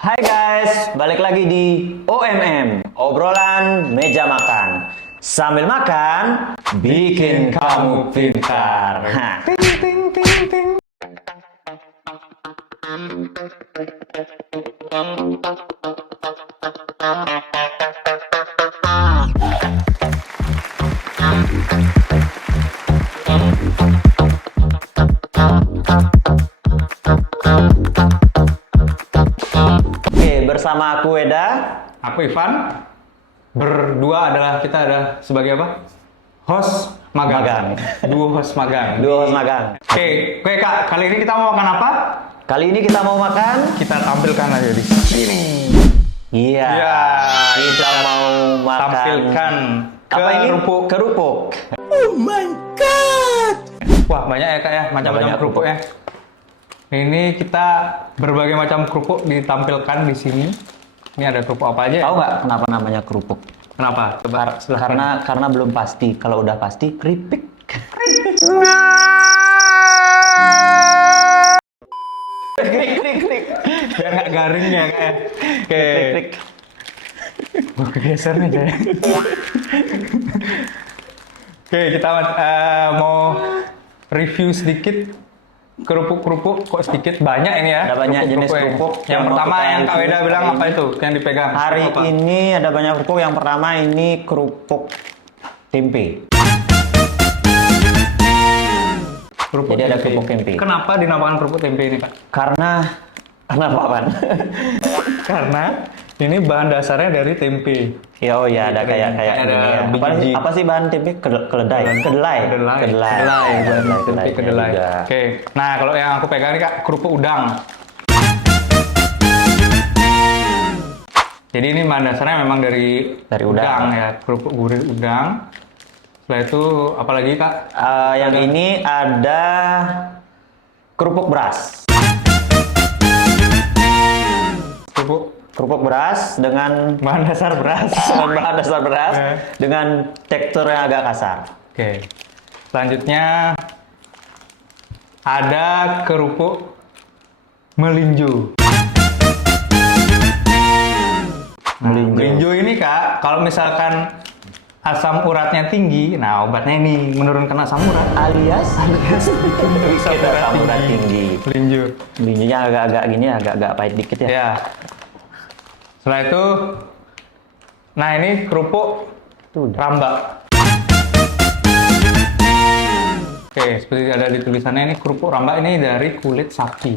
Hai guys, balik lagi di OMM, obrolan meja makan. Sambil makan, bikin kamu pintar. Ting, ting, ting, ting. Oke, bersama aku Weda. Aku Ivan. Berdua kita ada sebagai apa? Host magang. Duo host magang. Dua host magang. Oke, Kak, kali ini kita mau makan apa? Kali ini kita mau makan. Kita tampilkan aja di sini. Iya. Ya, Kita mau makan. tampilkan Apa ini? kerupuk. Kerupuk. Wah, banyak ya Kak ya, macam-macam Banyak kerupuk ya. Ini kita berbagai macam kerupuk ditampilkan di sini. Ini ada kerupuk apa aja? Tahu nggak kenapa namanya kerupuk? Kenapa? Coba silahkan. Karena belum pasti. Kalau udah pasti, keripik. Krik, krik, krik. Biar nggak garing ya Kak ya. Oke. Krik, krik. Gue kegeser nih Jay. Oke, kita mau review sedikit kerupuk-kerupuk. Kok sedikit? Banyak ini ya. Ada banyak jenis ya. kerupuk Yang yang mau pertama kita yang Kak review Weda bilang hari apa ini. itu? Yang dipegang. Hari Apa? ini ada banyak kerupuk. Yang pertama ini kerupuk tempe. Kerupuk Jadi ada tempe. kerupuk tempe. Kenapa dinamakan kerupuk tempe ini Kak? Karena apa, Pan? Karena ini bahan dasarnya dari tempe. Ya, oh ya, ada kayak Kayak ada ini ya. biji. Apa sih bahan tempe? Kedelai. Kedelai. Kedelai. juga. Oke. Nah, kalau yang aku pegang ini Kak, kerupuk udang. Jadi ini bahan dasarnya memang dari udang. ya, kerupuk gurih udang. Setelah itu apalagi Kak? Yang ini ada kerupuk beras. Kerupuk beras dengan Bahan dasar beras. bahan dasar beras Eh. dengan tekstur yang agak kasar. Oke. Selanjutnya ada kerupuk melinjo. Melinjo ini Kak, kalau misalkan asam uratnya tinggi, nah obatnya ini menurunkan asam urat. Alias bikin asam urat tinggi. Melinjo. Melinjonya agak-agak gini, agak-agak pahit dikit ya. Ya. Setelah itu, nah ini kerupuk Itu udah. rambak. Oke, seperti ada di tulisannya ini kerupuk rambak ini dari kulit sapi.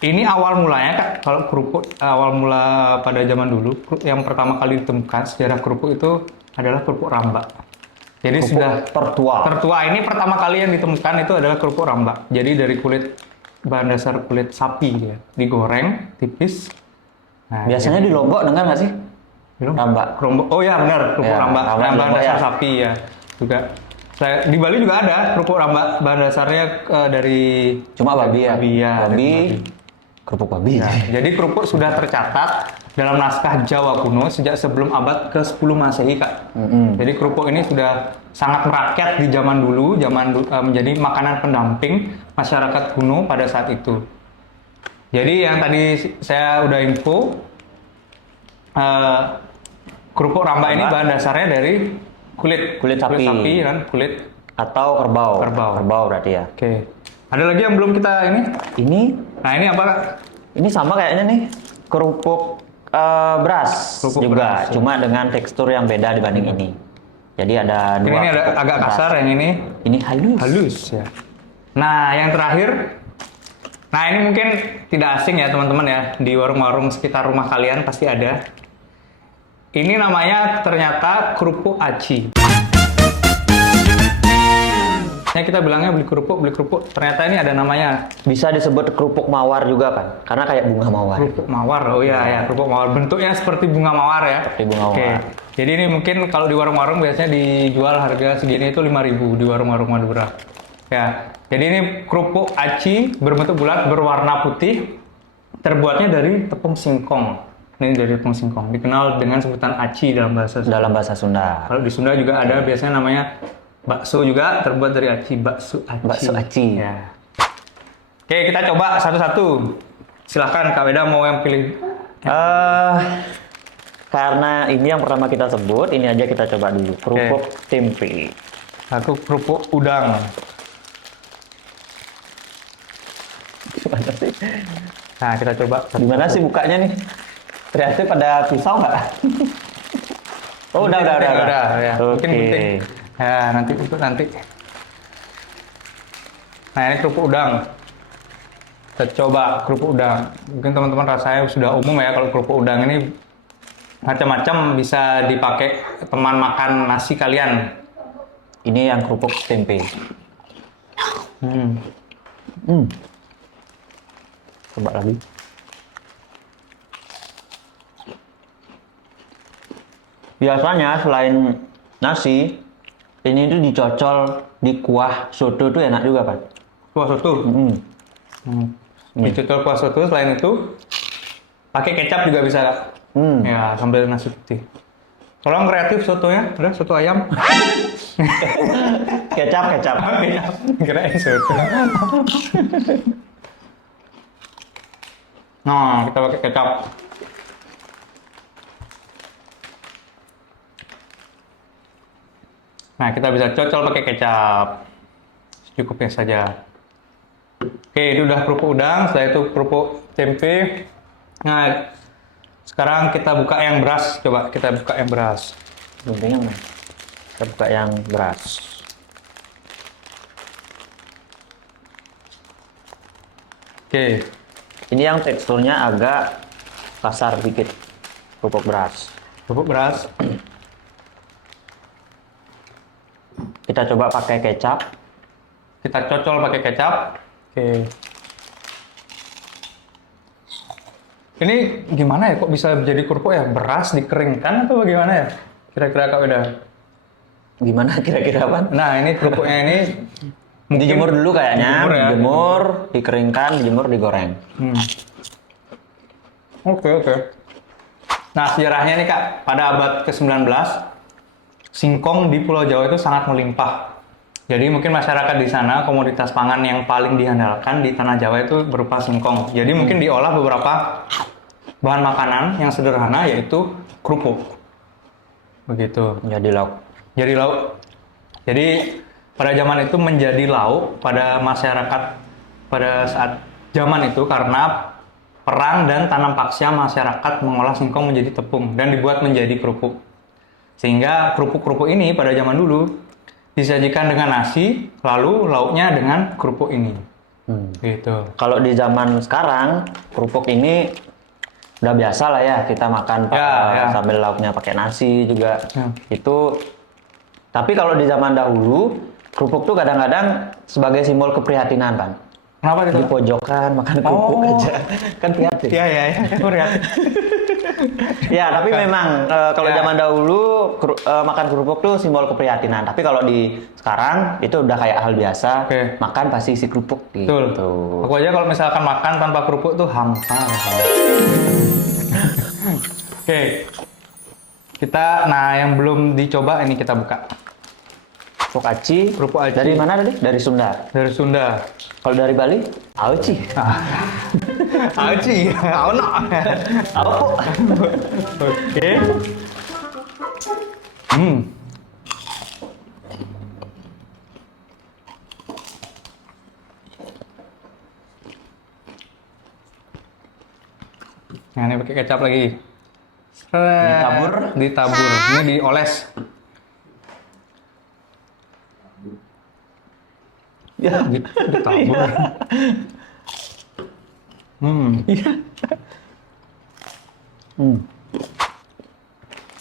Ini awal mulanya Kak, kalau kerupuk awal mula pada zaman dulu, yang pertama kali ditemukan sejarah kerupuk itu adalah kerupuk rambak. Jadi Kerupuk sudah tertua. ini pertama kali yang ditemukan itu adalah kerupuk rambak. Jadi dari kulit bahan dasar kulit sapi ya, digoreng tipis. Nah, Biasanya di Lombok dengar nggak sih? Rambak. Oh ya benar, kerupuk Ya, rambak. rambak Yang bahan Lombok dasar ya. sapi ya juga. Di Bali juga ada kerupuk rambak bahan dasarnya dari Cuma babi ya. Babi ya. Babi. dari Kerupuk babi. Ya, jadi kerupuk sudah tercatat dalam naskah Jawa kuno sejak sebelum abad ke-10 Masehi, Kak. Jadi kerupuk ini sudah sangat merakyat di zaman dulu, menjadi makanan pendamping masyarakat kuno pada saat itu. Jadi yang tadi saya udah info, kerupuk rambak ini bahan dasarnya dari kulit sapi dan kulit. Atau kerbau. Kerbau. Berarti ya. Oke. Ada lagi yang belum kita ini? Ini Nah ini apa Kak? ini sama kayaknya nih. Kerupuk beras Kerupuk juga, beras, ya. cuma dengan tekstur yang beda dibanding ini. Jadi ada dua. Ini ada kerupuk agak beras. kasar, yang ini Ini halus. halus ya. Nah, yang terakhir, nah ini mungkin tidak asing ya teman-teman ya, di warung-warung sekitar rumah kalian pasti ada. Ini namanya ternyata kerupuk aci. Kita bilangnya beli kerupuk. Ternyata ini ada namanya. Bisa disebut kerupuk mawar juga kan? Karena kayak bunga mawar. Kerupuk mawar, oh iya ya, kerupuk mawar. Bentuknya seperti bunga mawar ya. Seperti bunga Oke. mawar. Jadi ini mungkin kalau di warung-warung biasanya dijual harga segini itu 5.000 di warung-warung Madura. Ya. Jadi ini kerupuk aci berbentuk bulat berwarna putih, terbuatnya dari tepung singkong. Ini dari tepung singkong. Dikenal dengan sebutan aci dalam bahasa Sunda. Dalam bahasa Sunda. Kalau di Sunda juga ada biasanya namanya bakso juga terbuat dari aci, bakso aci. Bakso aci. Ya. Oke, kita coba satu-satu. Silahkan Kak Weda mau yang pilih. Karena ini yang pertama kita sebut, ini aja kita coba dulu. Kerupuk tempe. Aku kerupuk udang. Gimana sih? Nah, kita coba. Gimana sih bukanya nih? Kreatif pada pisau nggak? Oh, udah. Ya. Oke. Mungkin. Ya, nanti. Nah, ini kerupuk udang. Kita coba kerupuk udang. Mungkin teman-teman rasanya sudah umum ya kalau kerupuk udang ini macam-macam, bisa dipakai teman makan nasi kalian. Ini yang kerupuk tempe. Coba lagi. Biasanya selain nasi, ini tuh dicocol di kuah soto tuh enak juga, Pak. Kuah soto. Dicocol kuah soto. Selain itu, pakai kecap juga bisa. Ya, sambil nasi putih. Tolong kreatif sotonya. Udah, soto ayam. Kecap. Kirain soto. Nah, kita pakai kecap. Nah, kita bisa cocol pakai kecap. Secukupnya saja. Oke, ini udah kerupuk udang, setelah itu kerupuk tempe. Nah, sekarang kita buka yang beras. Coba kita buka yang beras. Guntingnya mana? Kita buka yang beras. Oke, Ini yang teksturnya agak kasar dikit. Kerupuk beras. kerupuk beras. Kita coba pakai kecap. Kita cocol pakai kecap. Oke. Ini gimana ya? Kok bisa jadi kerupuk ya? Beras dikeringkan atau bagaimana ya? Kira-kira Kak Weda. Gimana kira-kira, Pak? Nah, ini kerupuknya ini Dijemur dulu kayaknya. Dijemur ya. Dijemur, dikeringkan, dijemur, digoreng. Oke. Nah, sejarahnya nih Kak, pada abad ke-19, singkong di Pulau Jawa itu sangat melimpah. Jadi mungkin masyarakat di sana, komoditas pangan yang paling diandalkan di tanah Jawa itu berupa singkong. Jadi mungkin diolah beberapa bahan makanan yang sederhana, yaitu kerupuk. Begitu. Jadi lauk. Jadi lauk. Jadi pada zaman itu menjadi lauk pada masyarakat pada saat zaman itu karena perang dan tanam paksa masyarakat mengolah singkong menjadi tepung dan dibuat menjadi kerupuk. Sehingga kerupuk-kerupuk ini pada zaman dulu disajikan dengan nasi, lalu lauknya dengan kerupuk ini. Gitu. Kalau di zaman sekarang, kerupuk ini udah biasa lah ya, kita makan Ya. sambil lauknya pakai nasi juga. Ya. Itu. Tapi kalau di zaman dahulu, kerupuk tuh kadang-kadang sebagai simbol keprihatinan, Pan. Kenapa gitu? Di pojokan makan kerupuk aja, kan prihatin. Iya. Lihat. Ya, tapi memang kalau Ya. zaman dahulu makan kerupuk tuh simbol keprihatinan. Tapi kalau di sekarang itu udah kayak hal biasa. Oke. Makan pasti isi kerupuk Betul. gitu. Aku aja kalau misalkan makan tanpa kerupuk tuh hampa. Oke. Nah yang belum dicoba ini kita buka. Kerupuk aci. Kerupuk aci. Dari mana tadi? Dari Sunda. Dari Sunda. Kalau dari Bali? Auci. Aci, ono. Apa? Oke. Nah, ini pakai kecap lagi. Ditabur. Ini dioles. Ya. Ditabur.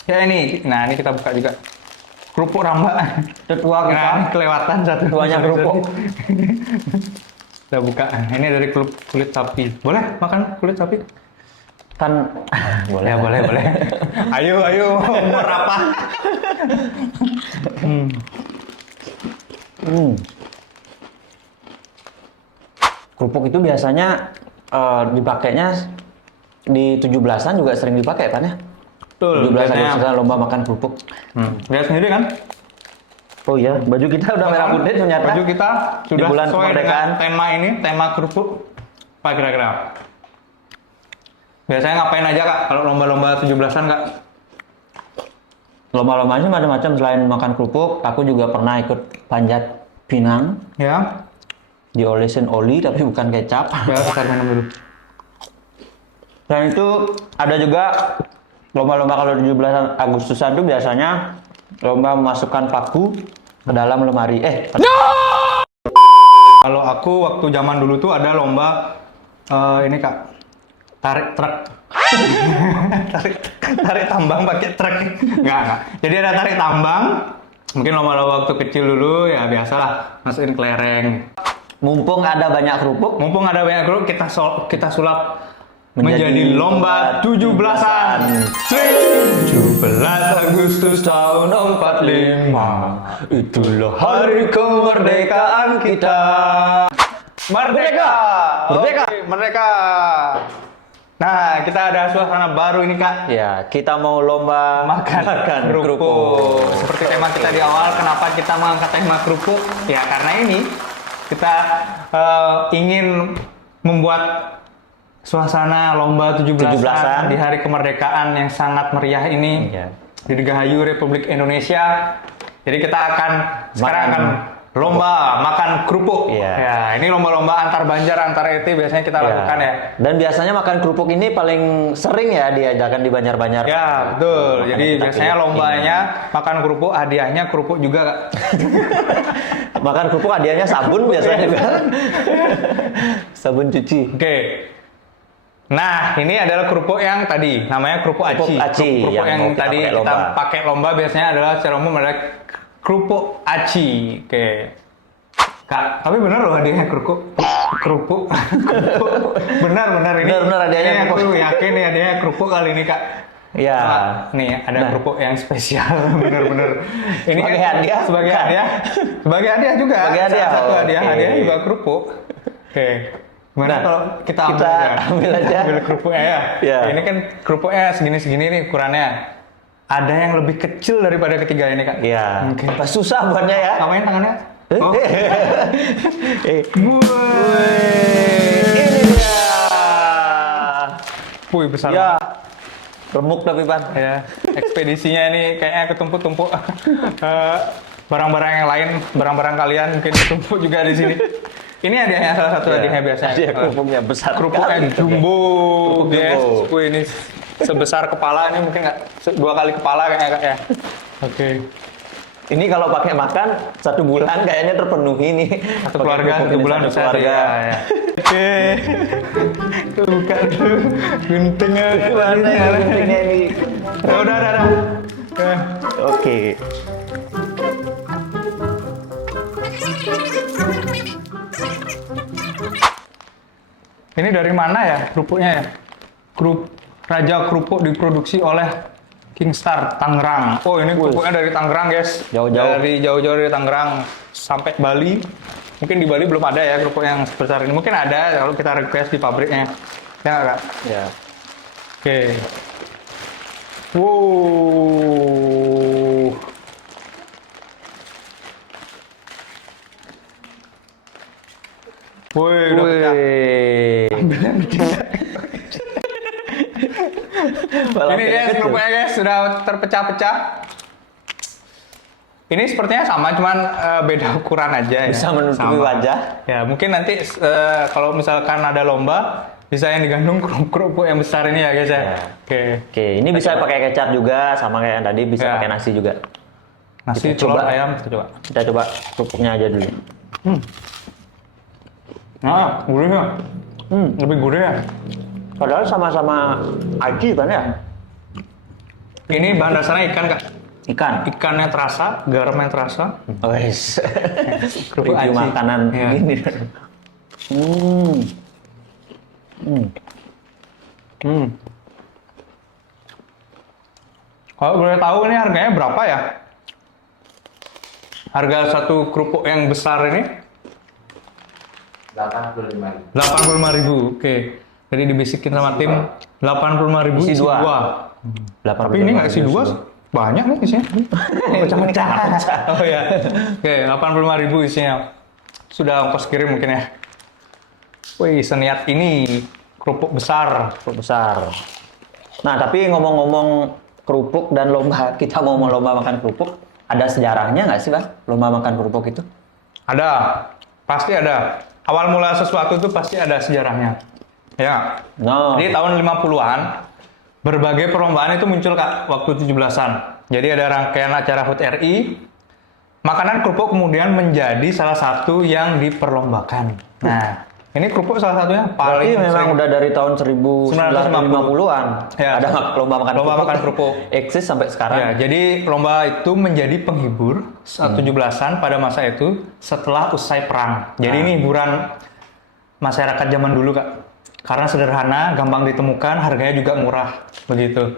Ya ini, nah ini kita buka juga. Kerupuk ramba. Tetua kita. Nah, kelewatan satu. Tuanya kerupuk. Kita buka. Ini dari kulit sapi. Boleh makan kulit sapi? Kan boleh. Ya boleh. Ayo, umur apa? Kerupuk itu biasanya dipakainya di 17-an juga sering dipakai kan ya? Betul. 17-an biasanya. biasanya lomba makan kerupuk. Lihat sendiri kan? Oh iya, baju kita udah merah putih ternyata. Baju kita Di sudah bulan sesuai kemerdekaan. dengan tema ini, tema kerupuk. Apa kira-kira? Biasanya ngapain aja Kak kalau lomba-lomba 17-an Kak? Lomba-lombanya macam-macam. Selain makan kerupuk, aku juga pernah ikut panjat pinang. Ya. Diolesin oli tapi bukan kecap. Ya, kita minum dulu. Dan itu ada juga lomba-lomba kalau 17 Agustusan itu biasanya lomba memasukkan paku ke dalam lemari. Kalau aku waktu zaman dulu tuh ada lomba ini Kak, tarik truk. tarik tambang pakai truk. Enggak. Jadi ada tarik tambang. Mungkin lomba-lomba waktu kecil dulu ya biasalah masukin kelereng. Mumpung ada banyak kerupuk, Kita sulap menjadi lomba 17-an. 17 Agustus tahun 45. Itulah hari kemerdekaan kita. Merdeka! Merdeka! Oke, merdeka! Nah, kita ada suasana baru ini Kak. ya kita mau lomba Makan kerupuk. Seperti tema kita di awal, kenapa kita mengangkat tema kerupuk? Ya karena ini kita ingin membuat suasana lomba 17-an di hari kemerdekaan yang sangat meriah ini Iya. di Dirgahayu Republik Indonesia. Jadi kita sekarang akan lomba makan kerupuk. Iya. Ya, ini lomba-lomba antar Banjar, antar RT biasanya kita lakukan ya. Dan biasanya makan kerupuk ini paling sering ya diadakan di Banjar-Banjar. Ya, betul. Makan Jadi kita biasanya pilih. lombanya makan kerupuk, hadiahnya kerupuk juga, Kak. Makan kerupuk hadiahnya sabun biasanya juga. Sabun cuci. Oke. Nah, ini adalah kerupuk yang tadi, namanya kerupuk aci. Kerupuk aci, Kerupuk yang yang mau kita tadi pakai kita lomba. pakai lomba biasanya adalah secara umum adalah kerupuk aci. Oke. Kak, tapi benar loh hadiahnya kerupuk. Kerupuk. Benar ini. Benar hadiahnya Ini aku kerupuk. yakin nih hadiahnya kerupuk kali ini, Kak. Ya. Nah, nih ada Nah. kerupuk yang spesial, bener-bener. Ini Sebagai hadiah? sebagai Bukan. hadiah, sebagai hadiah juga. Sebagai hadiah, Salah satu oh, hadiah, oke. hadiahnya juga kerupuk. Oke. Gimana Nah, kalau kita ambil aja. Ambil kerupuknya ya. Ya. Ini kan kerupuknya segini-segini nih ukurannya. Ada yang lebih kecil daripada ketiga ini, Kak. Iya. Oke. Pas susah buatnya ya. Apain tangannya? Oh. Eh, Wuih. ini dia. Wih, besar. Ya. Remuk tapi Pan. Ya, ekspedisinya ini kayaknya ketumpuk-tumpuk. Barang-barang yang lain, barang-barang kalian mungkin ketumpuk juga di sini. Ini hadiahnya salah satu hadiahnya biasanya. Hadiah kerupuknya besar. Kerupuknya kali. jumbo, Kerupuk guys. jumbo. Wih, ini sebesar kepala ini mungkin nggak 2 kali kepala kayaknya Kak ya. Oke. Ini kalau pakai makan 1 bulan kayaknya terpenuhi nih. Satu Pakai keluarga kerupuk 1 ini bulan satu bisa keluarga. ya. Oke. Buka dulu. Guntingnya. Gimana ya guntingnya ini? Udah. Ya. Oke. Ini dari mana ya kerupuknya ya? Raja Kerupuk diproduksi oleh Kingstar Tangerang. Oh ini kerupuknya dari Tangerang guys. Jauh-jauh. Dari jauh-jauh dari Tangerang sampai Bali. Mungkin di Bali belum ada ya kerupuk yang sebesar ini. Mungkin ada kalau kita request di pabriknya. Ya nggak, Kak? Ya. Oke. Wow. Woi, udah pecah. Ini guys, kerupuknya guys sudah terpecah-pecah. Ini sepertinya sama, cuman beda ukuran aja ya. Bisa menutupi Sama. wajah. Ya, mungkin nanti kalau misalkan ada lomba, bisa yang digandung kerupuk yang besar ini ya guys ya. Ya. Oke. Oke, ini bisa pakai kecap juga sama kayak yang tadi, bisa Ya. pakai nasi juga. Nasi Kita telur coba. ayam, kita coba. Kita coba kerupuknya aja dulu. Nah, gurihnya. Lebih gurih ya. Padahal sama-sama aci kan ya? Ini bahan dasarnya ikan, Kak. Ikan. Ikannya terasa, garamnya terasa. Wes. Kerupuk Review aci. makanan Iya. gini. Kalau boleh tahu ini harganya berapa ya? Harga satu kerupuk yang besar ini? 85.000. Oke. Jadi dibisikin sama tim 85.000 Isi isi dua. 2. Tapi ini nggak isi 2, banyak nih isinya. Pecah-pecah. Oh ya. Oke, 85.000 isinya. Sudah ongkos kirim mungkin ya. Wih, seniat ini kerupuk besar. Kerupuk besar. Nah, tapi ngomong-ngomong kerupuk dan lomba, kita mau lomba makan kerupuk, ada sejarahnya nggak sih, Bang? Lomba makan kerupuk itu? Ada, pasti ada. Awal mula sesuatu itu pasti ada sejarahnya. Ya. No. Jadi tahun 50-an, berbagai perlombaan itu muncul Kak, waktu 17-an. Jadi ada rangkaian acara HUT RI, makanan kerupuk kemudian menjadi salah satu yang diperlombakan. Nah, ini kerupuk salah satunya paling Berarti memang sering. udah dari tahun 1950-an. Ya. Ada lomba makan Lomba kerupuk. makan kerupuk. Eksis sampai sekarang. Ya, jadi lomba itu menjadi penghibur saat 17-an pada masa itu setelah usai perang. Jadi ini hiburan masyarakat zaman dulu Kak. Karena sederhana, gampang ditemukan, harganya juga murah. Begitu.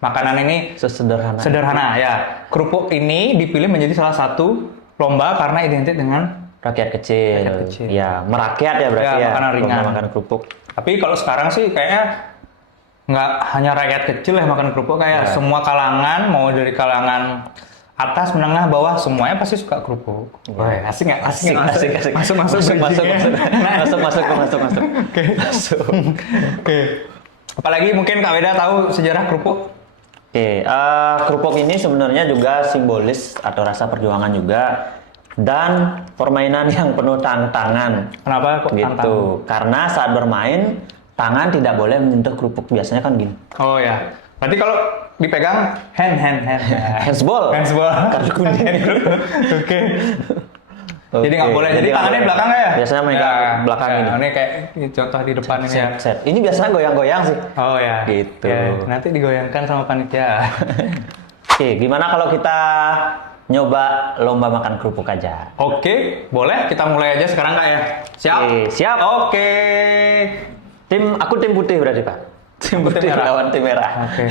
Makanan ini Sesederhana. sederhana ya. Kerupuk ini dipilih menjadi salah satu lomba karena identik dengan Rakyat kecil. Rakyat kecil. Ya, merakyat ya berarti Ya, ya. makanan ringan. Lomba makan kerupuk. Tapi kalau sekarang sih kayaknya nggak hanya rakyat kecil yang makan kerupuk, kayak semua kalangan, mau dari kalangan atas, menengah, bawah, semuanya pasti suka kerupuk. Wah, asik nggak? Asik. Masuk. Masuk. Oke. Apalagi mungkin Kak Weda tahu sejarah kerupuk? Oke, kerupuk ini sebenarnya juga simbolis atau rasa perjuangan juga, dan permainan yang penuh tantangan. Kenapa kok Gitu. tantangan? Karena saat bermain tangan tidak boleh menyentuh kerupuk, biasanya kan gini. Oh ya. Berarti kalau dipegang hand. Handsball. Kartu kuning. Oke. Jadi nggak boleh. Jadi tangannya nggak belakang boleh. ya? Biasanya megang belakang ini. Ini kayak ini contoh di depan ini ya. Set. Ini biasanya goyang-goyang sih. Oh ya. Gitu. Ya, nanti digoyangkan sama panitia. Oke, gimana kalau kita nyoba lomba makan kerupuk aja? Oke, boleh kita mulai aja sekarang Kak ya. Siap? Oke, siap. Oke. Aku tim putih berarti, Pak. Tim Aku tim putih merah. lawan tim merah. Oke.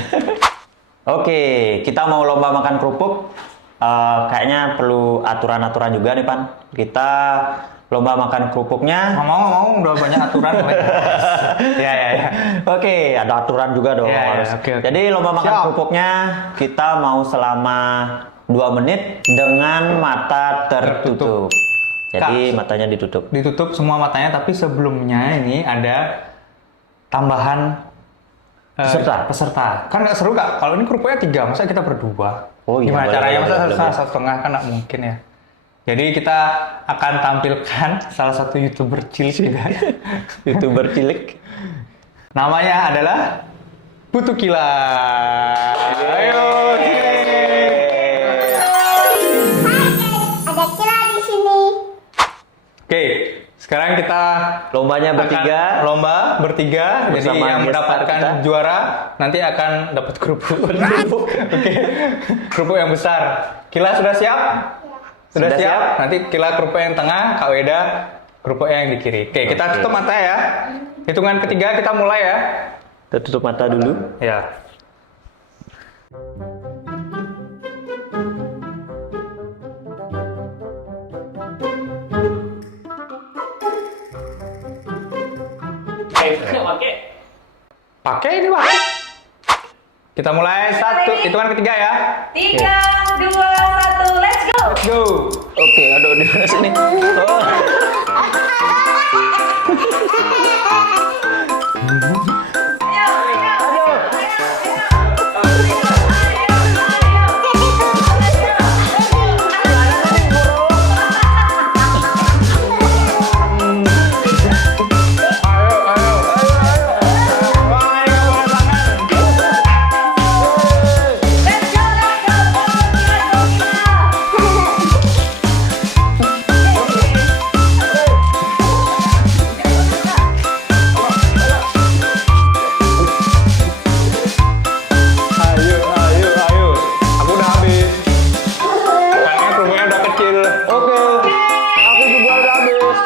Oke, kita mau lomba makan kerupuk. Kayaknya perlu aturan-aturan juga nih, Pan. Kita lomba makan kerupuknya. Mau udah banyak aturan. Ya. Oke, ada aturan juga dong. Ya, harus. oke. Jadi lomba makan Siap. kerupuknya kita mau selama 2 menit dengan mata tertutup. Jadi matanya ditutup. Ditutup semua matanya, tapi sebelumnya ini ada tambahan peserta. Kan nggak seru Kak, kalau ini kerupuknya 3, masa kita berdua? Oh iya, Gimana boleh, caranya? boleh, Masa boleh, harus boleh. 1,5 kan nggak mungkin ya. Jadi kita akan tampilkan salah satu YouTuber cilik juga. YouTuber cilik. Namanya adalah Putu Kila. Ayo, Ada Kila di sini. Oke, sekarang kita Lombanya bertiga. akan lomba bertiga. Jadi Bersama yang gestar mendapatkan kita. juara nanti akan dapat kerupuk. Oke, kerupuk yang besar. Kila sudah siap? Sudah Sudah siap? siap. Nanti Kila kerupuk yang tengah, Kak Weda kerupuk yang di kiri. Oke, kita Oke. tutup mata ya. Hitungan ketiga kita mulai ya. Kita tutup mata dulu. Ya. Pakai ini Pak. Kita mulai hitungan ketiga ya. 3, 2, 1, let's go! Let's go. Oke, aduh di mana sini? Oh. Ayo. Aku udah habis. Kayaknya kerupuknya udah kecil. Oke. Aku juga udah habis.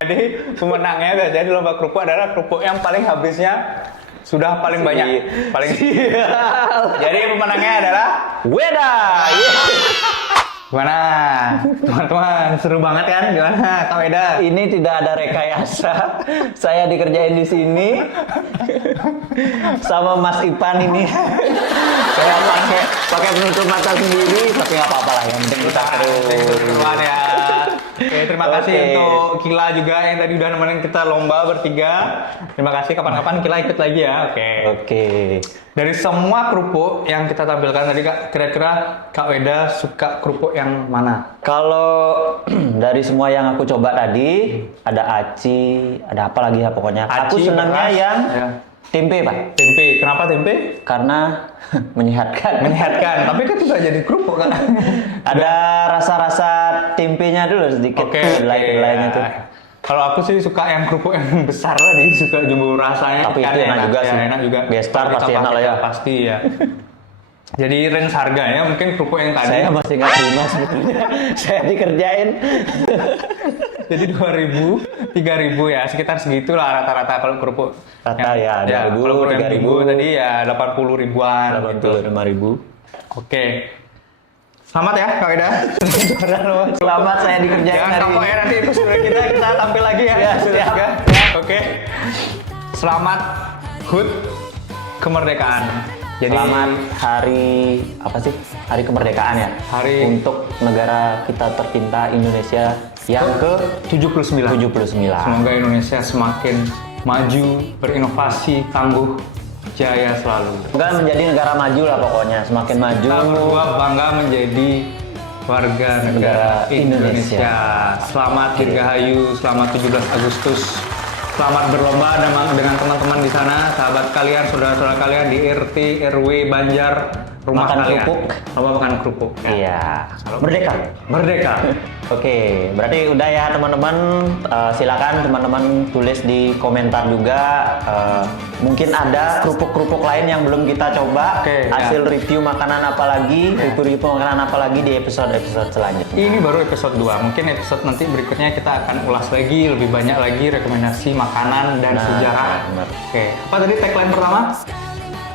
Jadi pemenangnya guys, jadi lomba kerupuk adalah kerupuk yang paling habisnya sudah paling banyak. Paling. Jadi pemenangnya adalah Weda. Yeah. gimana? Teman-teman, seru banget kan? Gimana Kak Weda? Ini tidak ada rekayasa. Saya dikerjain di sini sama Mas Ipan ini. Saya pakai pakai penutup mata sendiri, tapi nggak apa-apa lah. Yang penting kita Seru-seruan ya. Oke, terima kasih Oke. untuk Kila juga yang tadi udah nemenin kita lomba bertiga. Terima kasih, kapan-kapan Kila ikut lagi ya. Oke. Oke. Dari semua kerupuk yang kita tampilkan tadi Kak, kira-kira Kak Weda suka kerupuk yang mana? Kalau dari semua yang aku coba tadi, ada aci, ada apa lagi ya pokoknya. Aku Aci, senangnya beras, yang ya. tempe, Pak. Tempe. Kenapa tempe? Karena menyehatkan. Menyehatkan. Tapi kan juga jadi kerupuk kan? Ada rasa-rasa tempenya dulu sedikit. Kedelai-kedelainya ya. tuh. Kalau aku sih suka yang kerupuk yang besar tadi, suka jumbo rasanya. Tapi kan itu enak juga ya, sih. enak juga. Gestar Kalau kita pasti enak pakai, lah ya. Pasti ya. Jadi range harganya mungkin kerupuk yang tadi. Saya masih nggak terima sebetulnya. Saya dikerjain. Jadi 2.000, 3.000 ya, sekitar segitulah rata-rata kalau kerupuk. Rata ya, 2.000, kalau kerupuk yang 3.000. bimbo tadi ya 80 ribuan. Gitu. 85.000. Oke. Selamat ya Kak Weda. Selamat saya dikerjain Jangan hari kapok ini. ya, nanti episode kita tampil lagi ya. Ya, siap. Ya. Oke. Selamat HUT kemerdekaan. Jadi Selamat hari apa sih? Hari kemerdekaan ya. Hari- untuk negara kita tercinta Indonesia yang ke 79. 79. Semoga Indonesia semakin maju, berinovasi, tangguh, jaya selalu. Semoga menjadi negara maju lah pokoknya, semakin maju. Kita berdua bangga menjadi warga negara Indonesia. Indonesia. Selamat Dirgahayu, selamat 17 Agustus. Selamat berlomba dengan teman-teman di sana, sahabat kalian, saudara-saudara kalian di RT, RW, Banjar, rumah Makan kalian. kerupuk. Lomba makan kerupuk. Iya. Merdeka. Merdeka. Oke, berarti udah ya teman-teman. Silakan teman-teman tulis di komentar juga. Mungkin ada kerupuk-kerupuk lain yang belum kita coba. Oke, Hasil ya. review makanan apa lagi, review makanan apa lagi di episode-episode selanjutnya. Ini baru episode 2. Mungkin episode nanti berikutnya kita akan ulas lagi, lebih banyak lagi rekomendasi makanan dan Nah, sejarah. benar. Oke, apa tadi tagline pertama?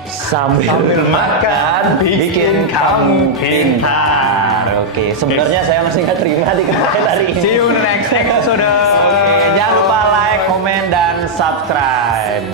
Sambil makan bikin kamu pintar. Oke, sebenarnya saya masih nggak terima di hari ini. See you in the next episode. Oke, jangan lupa like, komen, dan subscribe.